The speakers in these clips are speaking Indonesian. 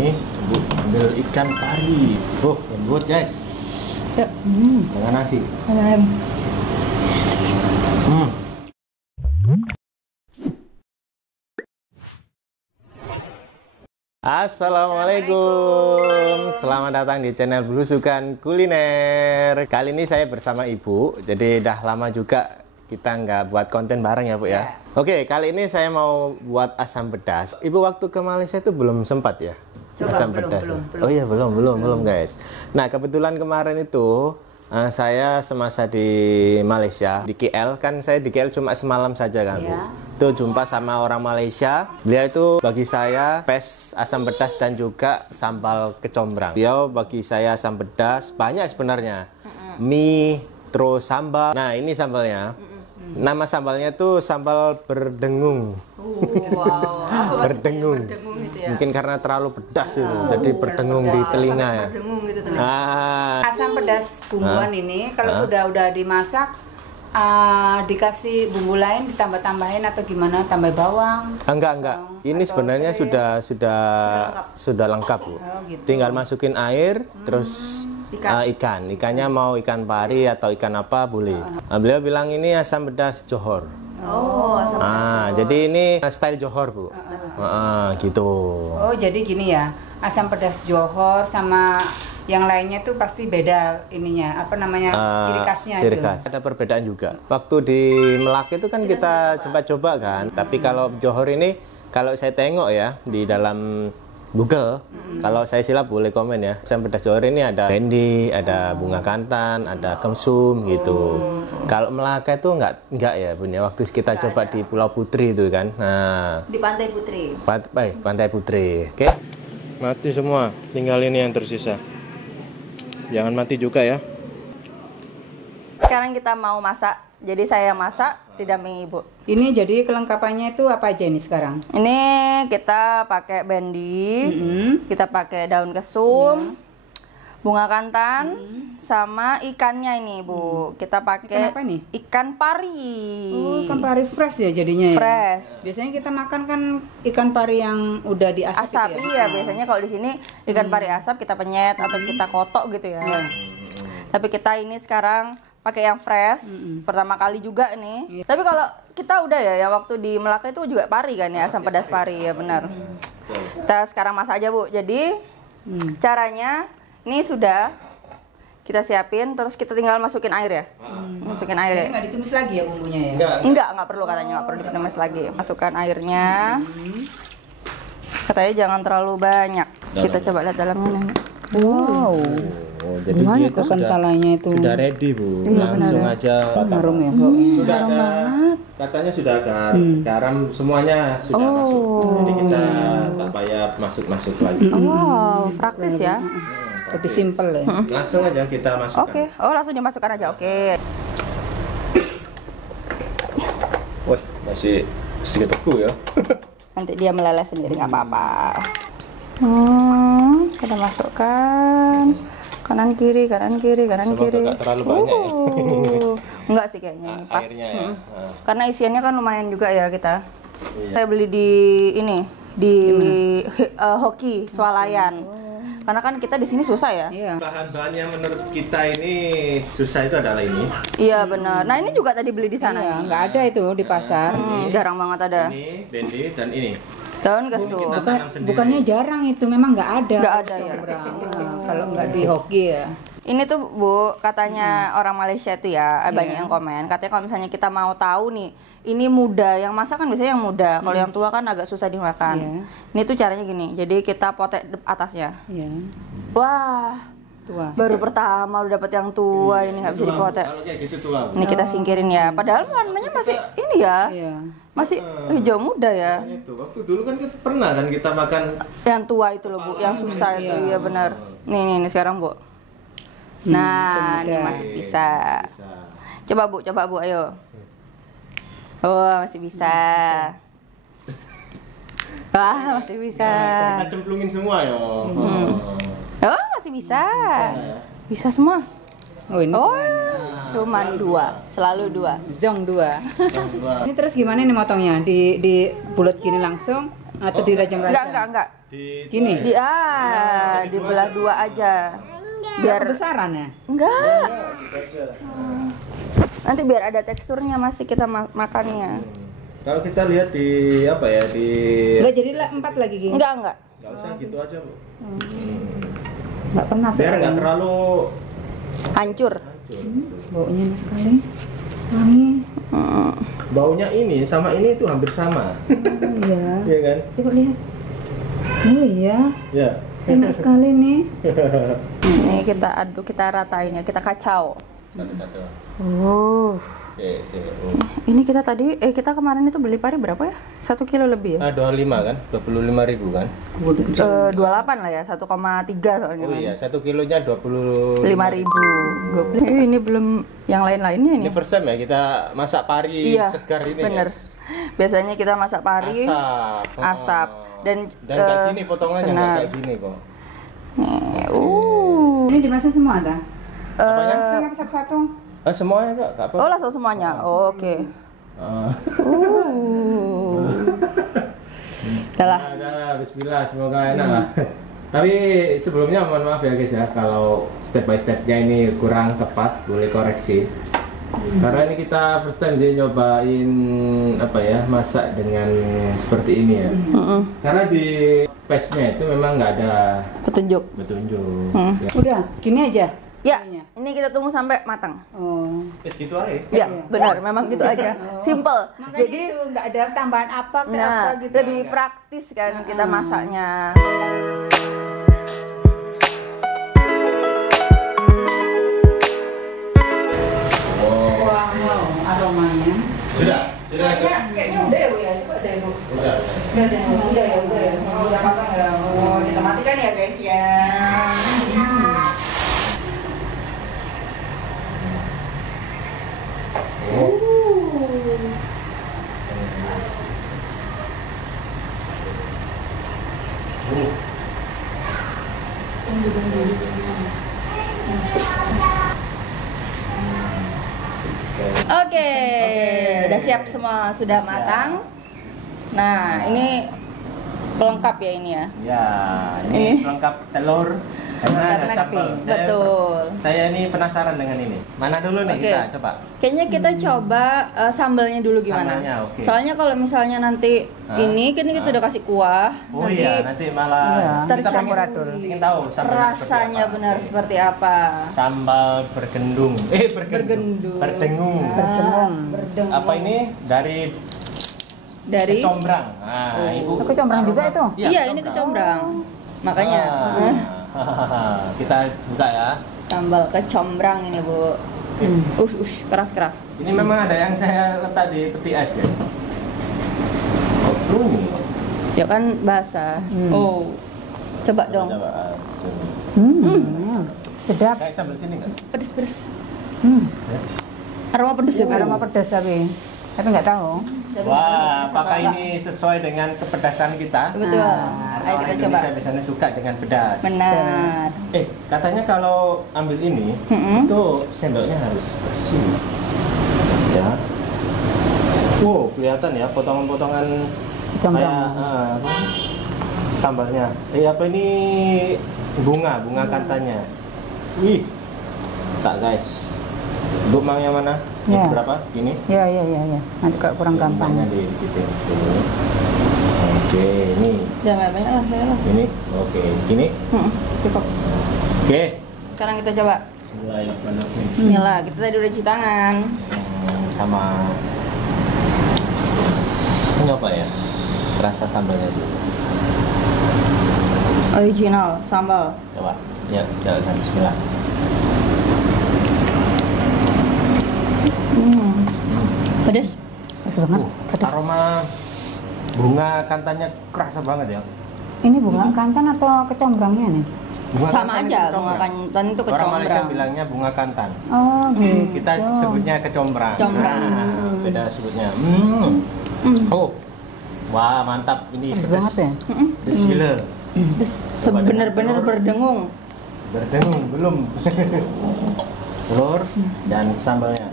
Nih, Bu, ambil ikan pari. Oh, lembut guys. Ya. Dengan nasi. Sayang. Assalamualaikum, selamat datang di channel Belusukan Kuliner. Kali ini saya bersama Ibu, jadi udah lama juga kita nggak buat konten bareng ya Bu ya. Oke, kali ini saya mau buat asam pedas. Ibu waktu ke Malaysia itu belum sempat ya? Coba, asam belum, pedas. belum. Oh iya belum guys. Nah kebetulan kemarin itu saya semasa di Malaysia, di KL, kan saya di KL cuma semalam saja kan Bu. Tuh jumpa sama orang Malaysia. Beliau itu bagi saya pes asam pedas dan juga sambal kecombrang. Beliau bagi saya asam pedas banyak sebenarnya. Mie, terus sambal. Nah ini sambalnya. Nama sambalnya tuh sambal berdengung. Wow. Berdengung. Gitu ya? Mungkin karena terlalu pedas itu, jadi berdengung di telinga ya. Berdengung gitu telinga. Asam pedas bumbuan ini kalau udah dimasak dikasih bumbu lain ditambah-tambahin atau gimana? Tambah bawang? Enggak. Ini sebenarnya sudah lengkap Bu. Gitu. Tinggal masukin air, terus ikannya mau ikan pari atau ikan apa boleh. Beliau bilang ini asam pedas Johor. Oh, asam pedas. Jadi ini style Johor Bu. Gitu. Oh, jadi gini ya, asam pedas Johor sama yang lainnya tuh pasti beda ininya, apa namanya, ciri khasnya ciri itu. khas. Ada perbedaan juga. Waktu di Melaka itu kan kita coba-coba kan. Tapi kalau Johor ini, kalau saya tengok ya di dalam Google, kalau saya silap boleh komen ya. Asam pedas Johor ini ada bendi, ada bunga kantan, ada kemsum gitu. Kalau Melaka itu enggak ya Bun ya. Waktu kita coba di Pulau Putri itu kan. Nah, di Pantai Putri. Pantai Putri. Oke. Mati semua, tinggal ini yang tersisa. Jangan mati juga ya. Sekarang kita mau masak. Jadi saya masak didampingi Ibu. Ini jadi kelengkapannya itu apa aja ini sekarang? Ini kita pakai bendi, kita pakai daun kesum, bunga kantan, sama ikannya ini Bu. Kita pakai Ikan apa nih? ikan pari. Oh, ikan pari fresh ya jadinya ya? Fresh. Biasanya kita makan kan ikan pari yang udah diasap Asap gitu ya. Biasanya kalau di sini ikan pari asap kita penyet atau kita kotok gitu ya. Tapi kita ini sekarang pakai yang fresh, pertama kali juga nih. Tapi kalau kita udah ya, yang waktu di Melaka itu juga pari kan ya, asam pedas pari ya benar. Kita sekarang masak aja Bu. Jadi caranya ini sudah kita siapin, terus kita tinggal masukin air ya. Masukin air ya. Jadi nggak ditumis lagi ya bumbunya ya? Nggak perlu katanya, nggak perlu ditumis lagi. Masukkan airnya. Katanya jangan terlalu banyak. Kita coba lihat dalamnya nih. Wow. Oh, jadi Gimana dia itu kekentalannya itu? sudah ready Bu, langsung aja. Harum ya? Sudah ada, katanya sudah ada garam semuanya sudah masuk. Jadi kita tak payah masuk lagi. Wow, praktis ya. Lebih simpel ya. Langsung aja kita masukkan. Oke. Oh, langsung dimasukkan aja. Oke. Wah, masih sedikit beku ya. Nanti dia meleleh sendiri, nggak apa-apa. Kita masukkan kanan kiri. Semoga nggak terlalu banyak ya. Enggak sih kayaknya ini pas. Airnya ya. Karena isiannya kan lumayan juga ya kita. Saya beli di ini di Hoki Swalayan. Karena kan kita di sini susah ya. Bahan-bahan yang menurut kita ini susah itu adalah ini. Iya benar. Nah ini juga tadi beli di sana. Iya, nggak ada itu di pasar. Jarang banget ada. Ini bendi dan ini. Daun kesum. Bukannya jarang itu, memang nggak ada. Nggak ada ya. Kalau nggak di Hoki ya. Ini tuh Bu, katanya orang Malaysia tuh ya, banyak yang komen. Katanya kalau misalnya kita mau tahu nih, ini muda, yang masak kan biasanya yang muda. Kalau yang tua kan agak susah dimakan. Ini tuh caranya gini, jadi kita potek atasnya. Wah, Tua. baru pertama udah dapet yang tua, ini nggak bisa dipotek. Kalau kayak gitu tua. Ini kita singkirin ya, padahal warnanya masih ini ya, masih hijau muda ya. Itu waktu dulu kan kita pernah kan kita makan Yang tua itu loh Bu, yang susah itu, iya benar. Nih sekarang Bu. Nah, ini masih bisa. Coba Bu, ayo. Oh, masih bisa. Wah, masih bisa. Kita cemplungin semua ya. Oh, masih bisa. Bisa semua. Oh, ini cuman 2, selalu 2. Zong 2. Ini terus gimana nih motongnya? Di bulat gini langsung Atau dirajang-rajang? Enggak. Gini? Dibelah dua aja. Biar besaran ya? Enggak. Nanti biar ada teksturnya masih kita makannya. Kalau kita lihat di apa ya di Enggak jadilah 4 lagi gini. Enggak. Enggak usah gitu aja, Bu. Enggak pernah Biar enggak terlalu Hancur. Baunya enak sekali. Wangi. Baunya ini sama ini itu hampir sama. Iya. Iya kan? Coba lihat. Oh iya. Ya. Enak sekali nih. Ini kita aduk, kita ratain ya, kita kacau. Satu-satu. Oke. Ini kita tadi, kita kemarin itu beli pari berapa ya? 1 kilo lebih ya? 25 kan? 25.000 kan? 28 lah ya, 1,3 soalnya. Oh iya, 1 kilonya 25.000. 5.000. Ini belum yang lain-lainnya ini. Ini first time ya kita masak pari segar ini. Bener. Guys. Biasanya kita masak pari asap. Dan kayak gini potongannya nggak kayak gini kok. Ini dimasak semua ada? Apanya? Satu-satu. Semuanya kak, nggak apa? Oh langsung semuanya. Oh, oke. Udah. Bismillah, semoga enak lah. Tapi sebelumnya mohon maaf ya guys ya, kalau step by stepnya ini kurang tepat, boleh koreksi. Karena ini kita first time jadi nyobain apa ya, masak dengan seperti ini ya. Karena di page-nya itu memang nggak ada Petunjuk. Ya. Udah, gini aja. Ya, ini kita tunggu sampai matang. Oh. Gitu aja. Ya, benar, memang gitu aja. Simple. Makanya Jadi itu nggak ada tambahan apa kayak nah, apa gitu. lebih praktis kan kita masaknya. Wow, aromanya. Sudah. Kayaknya udah ya Bu ya, coba deh Bu. Udah. Udah ya. Udah matang ya. Oh, kita matikan ya guys ya. Oke, udah siap semua, sudah matang. Nah, ini pelengkap ya ini ya. Ya, ini pelengkap telur karena ada sambal. Saya ini penasaran dengan ini. Mana dulu nih kita coba? Kayaknya kita coba sambalnya dulu gimana? Sambalnya, oke. Soalnya kalau misalnya nanti ini kita udah kasih kuah, Oh iya, nanti malah tercampur ingin tahu sambalnya rasanya benar seperti apa. Sambal bergendung. Berdengung. Apa ini dari kecombrang. Nah, Ibu. Kecombrang juga itu? Iya, ini kecombrang. Makanya kita buka ya. Sambal kecombrang ini, Bu. Keras-keras. Ini memang ada yang saya letak di peti es, guys. Ini. Ya kan basah. Oh. Coba dong. Sedap. Kayak sambal sini enggak? Pedes-pedes. Aroma pedes ya, Bu? Aroma pedas tapi nggak tahu. Wah, apakah ini sesuai dengan kepedasan kita? Betul. Ayo kita coba. Indonesia biasanya suka dengan pedas. Benar. Katanya kalau ambil ini, itu sendoknya harus bersih. Ya. Wow, kelihatan ya potongan-potongan kayak sambalnya. Apa ini bunga kantanya. Wih. Tak guys. Bu mau yang mana? Ya. Berapa? Segini? Ya. Nanti kalau kurang gampang. Oke, ini. Jangan banyak lah, Ini. Oke, segini. Cukup. Oke. Sekarang kita coba. Bismillah. Kita tadi udah cuci tangan. Sama nyoba ya. Rasa sambalnya dulu. Original sambal. Coba. Ya, jalan bismillah. Pedes. Pedas banget. Aroma bunga kantanya kerasa banget ya. Ini bunga kantan atau kecombrangnya nih? Bunga Sama kantan aja, itu bunga kecombrang. kantan itu Orang Malaysia kecombrang. bilangnya bunga kantan. Oh, gitu. Kita sebutnya kecombrang. Kecombrang. Nah, beda sebutnya. Oh. Wah, mantap ini Pedas banget ya? Pedas gila. Bener-bener berdengung. Berdengung belum. Telur dan sambalnya.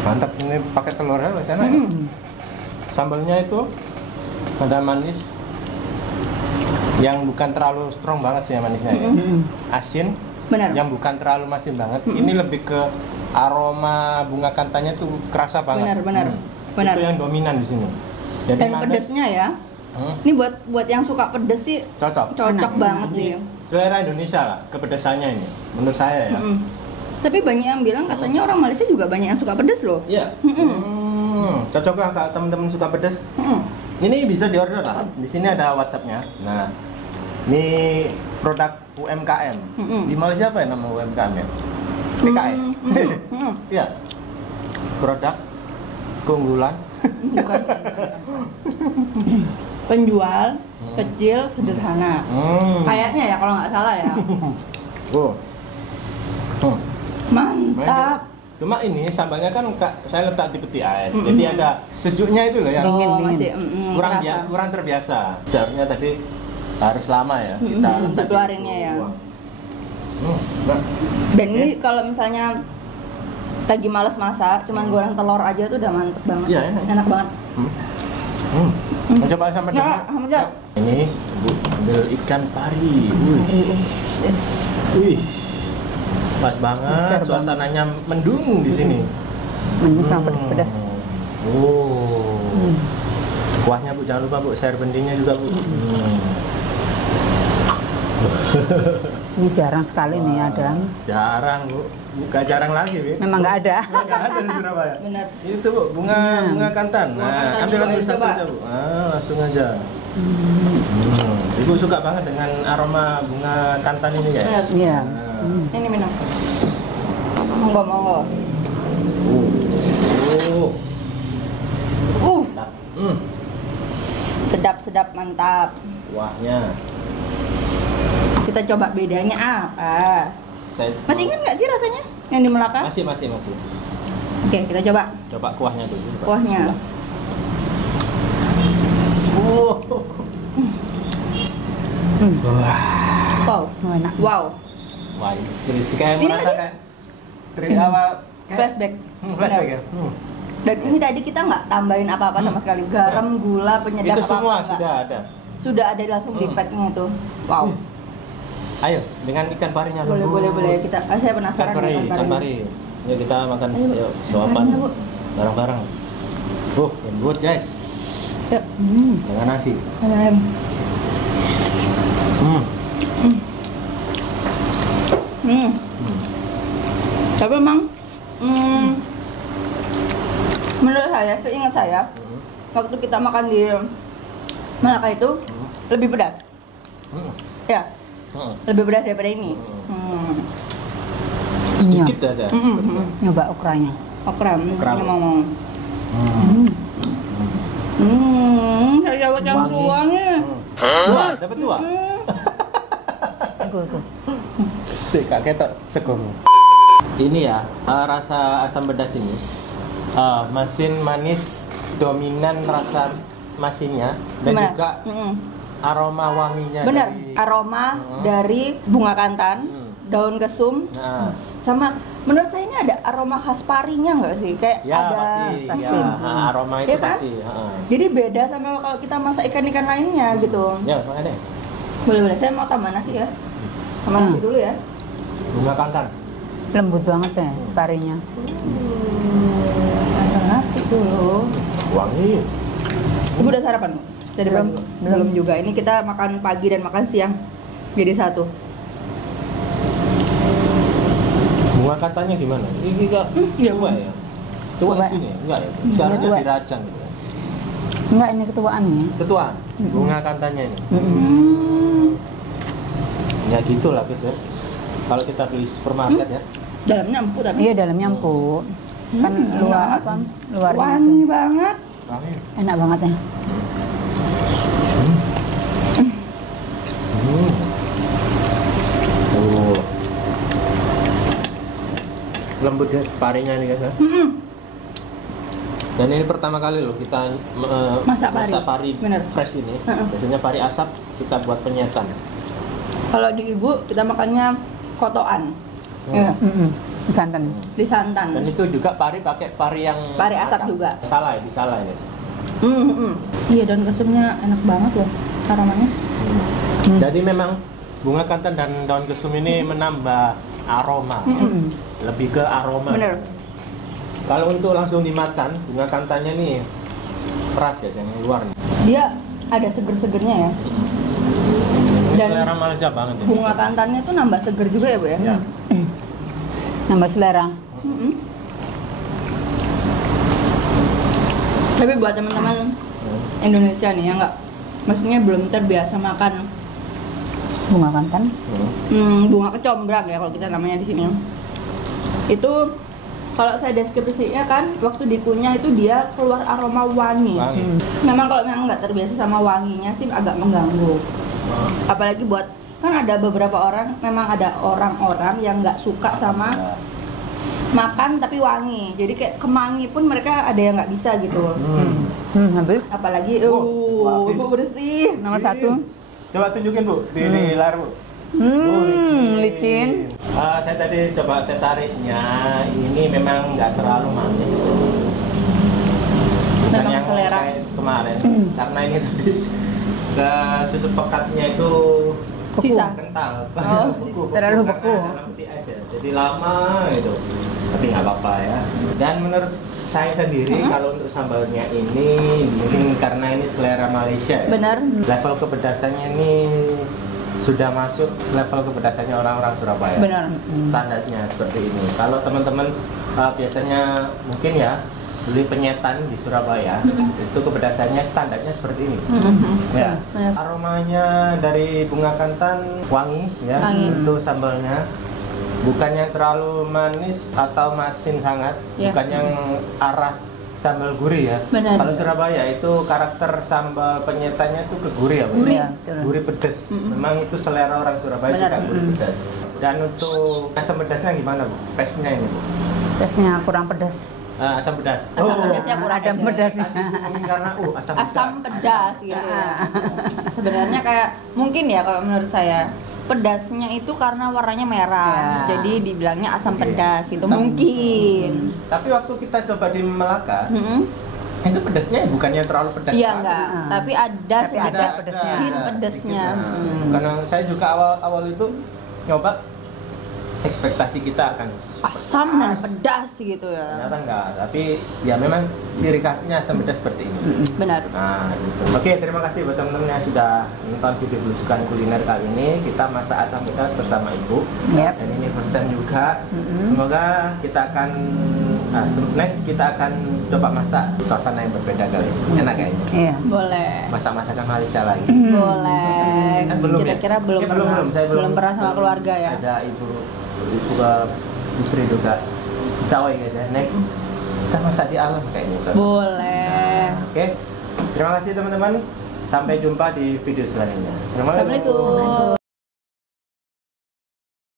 Mantap, ini pakai telurnya di sana ya. Sambalnya itu ada manis yang bukan terlalu strong banget sih ya manisnya. Asin, Benar. yang bukan terlalu masin banget. Ini lebih ke aroma bunga kantanya tuh kerasa banget. Benar. Itu yang dominan di sini. Jadi Dan manis, pedesnya ya. Ini buat yang suka pedes sih cocok. cocok banget sih. Selera Indonesia lah, kepedesannya ini. Menurut saya ya. Tapi banyak yang bilang katanya orang Malaysia juga banyak yang suka pedes loh. Iya. Cocok lah kalau teman-teman suka pedas. Ini bisa diorder lah. Di sini ada WhatsApp-nya. Nah, ini produk UMKM. Di Malaysia apa ya nama UMKM ya? PKS. Iya. Produk keunggulan. Bukan. Penjual kecil sederhana. Kayaknya ya kalau nggak salah ya. Mantap. Cuma ini sambalnya kan saya letak di peti ais. Jadi ada sejuknya itu loh yang Masih kurang terbiasa. Seharusnya tadi harus lama ya kita letak keluarinnya ya. Nah. Dan ini kalau misalnya lagi males masak, cuman goreng telur aja tuh udah mantep banget. Iya, enak banget. Coba sampai Alhamdulillah. Ini Bu ambil ikan pari. Wih. Pas banget, Besar suasananya mendung di sini. Mendung sama pedas-pedas. Kuahnya Bu, jangan lupa Bu, sayur betingnya juga Bu. Ini jarang sekali nih ada. Jarang Bu, bukan jarang lagi Bu. Memang nggak ada. Nggak ada di Surabaya. Benar. Itu Bu, bunga kantan. Bunga Nah, kantan ambil coba. satu aja Bu. Langsung aja. Ibu suka banget dengan aroma bunga kantan ini ya? Benar. Iya. Ini minum. Monggo. Sedap mantap. Kuahnya. Kita coba bedanya apa? Masih ingat nggak sih rasanya yang di Melaka? Masih. Oke, kita coba. Coba kuahnya dulu. Coba. Kuahnya. Enak. Wow. Wah, ini kayak Ini merasa kan- kayak Flashback. flashback ya. Dan ini tadi kita nggak tambahin apa-apa sama sekali. Garam, gula, penyedap Itu semua apa-apa, sudah nggak. ada. Sudah ada langsung di packnya itu. Wow. Ayo, dengan ikan parinya Boleh. Kita, saya Ikan penasaran pari, nih ikan pari. Yuk kita makan, Ayo, Bu. yuk suapan Parinya, Bu. bareng-bareng. Lembut guys, Yuk. dengan nasi. Salam. Tapi emang menurut saya, seingat saya, waktu kita makan di Melaka itu lebih pedas. Ya, lebih pedas daripada ini. Sedikit aja. Nyoba okranya. Okra, Okra. mau. Saya dapat yang Wangi. tua nih. Wah, dapat dua. Tuh. Si Kak Ketok sekong. Ini ya, rasa asam pedas ini masin manis dominan rasa masinnya dan Gimana? juga aroma wanginya. Bener, dari- aroma dari bunga kantan, daun kesum, Nah, sama menurut saya ini ada aroma khas parinya nggak sih? Kayak ya ada. pasti. Ya, aroma itu Iya kan? pasti. Jadi beda sama kalau kita masak ikan-ikan lainnya gitu. Ya, makanya Boleh, saya mau tambah nasi ya. Sama nasi dulu ya. bunga kantan. Lembut banget ya parinya. Saya nasi dulu. Wangi. Ibu udah sarapan, Bu? Tadi Belum. pagi? Belum juga. Ini kita makan pagi dan makan siang jadi satu. Bunga kantannya gimana? Ini Kak, tua ya? Tua Tua. itu nih? Enggak ya? Seharusnya tua. dirajang gitu ya. Enggak, ini ketuaannya. Ketuaan, bunga kantannya ini. Ya gitu lah guys ya. Kalau kita beli supermarket ya. Dalamnya empuk tapi Iya, dalamnya empuk. Kan luarnya wangi banget. Wangi. enak banget ya. Oh. Lembut ya parinya nih guys ya. Dan ini pertama kali loh kita Masak masak pari. pari Bener. fresh ini. Biasanya pari asap kita buat penyetan. Kalau di ibu kita makannya kotoan. Ya. Santan. Di santan. Dan itu juga pari pakai pari yang Pari asap juga. Salah, disalah ya. Iya, daun kesumnya enak banget loh aromanya. Jadi memang bunga kantan dan daun kesum ini menambah aroma. Lebih ke aroma. Bener. Kalau untuk langsung dimakan, bunga kantannya nih keras guys yang luar. Dia ada seger-segernya ya. Ini Dan selera Malaysia banget ya. bunga kantannya tuh nambah seger juga ya, Bu ya? Ya. Nambah selera. Tapi buat teman-teman Indonesia nih yang nggak, maksudnya belum terbiasa makan Bunga kantan. bunga kecombrang ya kalau kita namanya di sini. Itu kalau saya deskripsinya kan waktu dikunyah itu dia keluar aroma wangi. Memang kalau memang nggak terbiasa sama wanginya sih agak mengganggu. Apalagi buat kan ada beberapa orang, memang ada orang-orang yang nggak suka sama makan tapi wangi. Jadi kayak kemangi pun mereka ada yang nggak bisa gitu. Habis. Apalagi habis. Bu bersih. Nomor 1. Coba tunjukin Bu di layar Bu. Licin. Saya tadi coba teh tariknya, ini memang nggak terlalu manis. Bukan Memang yang selera. kayak kemarin, karena ini tadi ke susu pekatnya itu Sisa. kental. terlalu Karena beku. dalam peti es ya, jadi lama itu. Tapi nggak apa-apa ya. Dan menurut saya sendiri kalau untuk sambalnya ini mungkin karena ini selera Malaysia ya. Benar. Level kepedasannya ini sudah masuk level kepedasannya orang-orang Surabaya. Benar. Standarnya seperti ini. Kalau teman-teman biasanya mungkin ya beli penyetan di Surabaya, itu kepedasannya standarnya seperti ini. Ya. Benar. Aromanya dari bunga kantan wangi ya. Wangi. Itu sambalnya bukannya terlalu manis atau masin sangat, Ya. bukan yang arah sambal gurih ya. Benar. Kalau Surabaya itu karakter sambal penyetannya itu ke gurih ya, Bu? Gurih. Ya, gurih pedas. Memang itu selera orang Surabaya Benar. suka gurih pedas. Dan untuk asam pedasnya gimana, Bu? Pesnya ini, Bu. Tesnya kurang pedas. Asam pedas. Asam pedasnya kurang ada pedasnya. Karena asam, Asam pedas gitu ya. Sebenarnya kayak mungkin ya kalau menurut saya pedasnya itu karena warnanya merah. Ya. Jadi dibilangnya asam Oke. pedas gitu. Mungkin. Tapi waktu kita coba di Melaka, Mm-mm. itu pedasnya bukannya terlalu pedas Iya banget. enggak, tapi ada Tapi sedikit ada pedasnya. hint pedasnya. sedikit. Karena saya juga awal itu nyoba, ekspektasi kita akan Asam dan pedas gitu ya. ternyata enggak, tapi ya memang ciri khasnya asam pedas seperti ini. Benar. Nah, gitu. Oke, terima kasih buat teman-teman yang sudah nonton video belusukan kuliner kali ini. Kita masak asam pedas bersama Ibu. Yep. Dan ini first time juga. Semoga kita akan next kita akan coba masak di suasana yang berbeda kali ini. Enak kayaknya. Iya. Boleh. Masak masakan Malaysia lagi. Boleh. Kan belum ya? Kira-kira belum Ya, pernah. Saya Belum pernah sama keluarga ya. Ada ibu ke istri juga. Insya Allah ya guys ya. Next kita masak di alam kayaknya. Boleh. Oke. Terima kasih teman-teman. Sampai jumpa di video selanjutnya. Assalamualaikum.